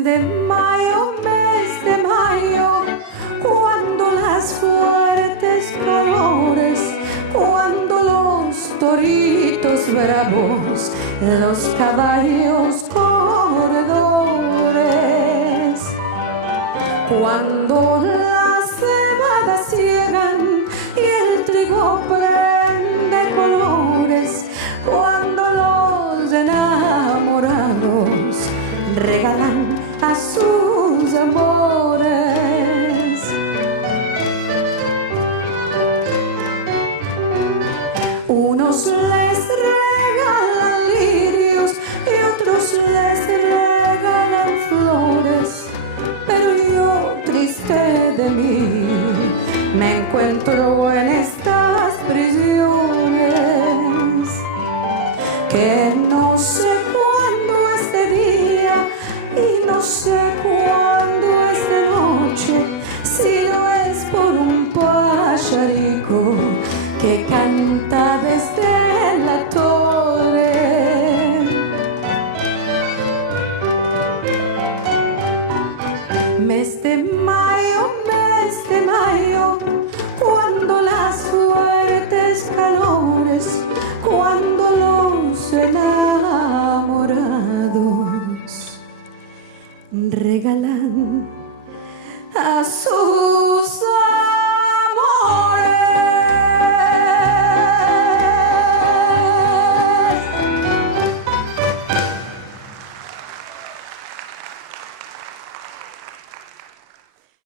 mes de mayo, cuando las fuertes calores, cuando los toritos bravos, los caballos corredores, cuando las cebadas llegan y el trigo prende colores, cuando los enamorados regalan a sus amores. Unos les regalan lirios y otros les regalan flores, pero yo, triste de mí, me encuentro en estas prisiones, que no sé cuándo es de día y no sé cuándo es de noche, si no es por un pajarico que canta desde la torre. Mes de mayo, cuando las fuertes calores, cuando los enamorados regalan a su